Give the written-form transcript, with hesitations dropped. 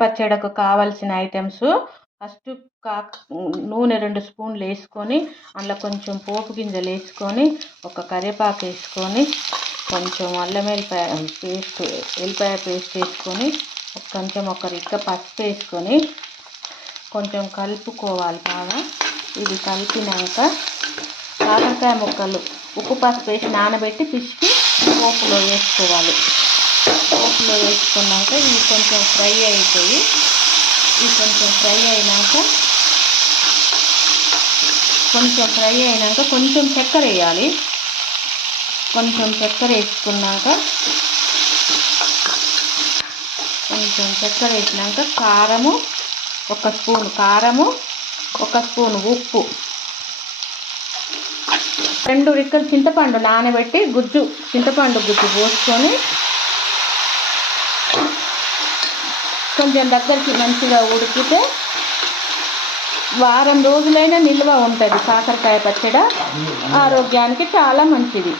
పచ్చడికి కావాల్సిన items first నూనె 2 స్పూన్లు వేసుకొని అందులో కొంచెం పోపు గింజలు వేసుకొని ఒక కరివేపాకు వేసుకొని కొంచెం అల్లం వెల్లిపాయ పేస్ట్ వేసుకొని కొంచెం ఒక రిక్క పసుపు వేసుకొని కొంచెం కలుపుకోవాలి బాగా. ఇది కలిపినాక కాకరకాయ ముక్కలు ఉప్పు పసుపు వేసి నానబెట్టి పిసికి పోపులో వేసుకోవాలి. పోపులో వేసుకున్నాక ఇవి కొంచెం ఫ్రై అయిపోయి కొంచెం ఫ్రై అయినాక కొంచెం చక్కెర వేయాలి. కొంచెం చక్కెర వేసుకున్నాక కారము 1 స్పూను కారము 1 స్పూను ఉప్పు 2 రిక్కలు చింతపండు నానబెట్టి చింతపండు గుజ్జు పోసుకొని కొంచెం దగ్గరికి మంచిగా ఉడికితే వారం రోజులైనా నిల్వ ఉంటుంది. కాకరకాయ పచ్చడి ఆరోగ్యానికి చాలా మంచిది.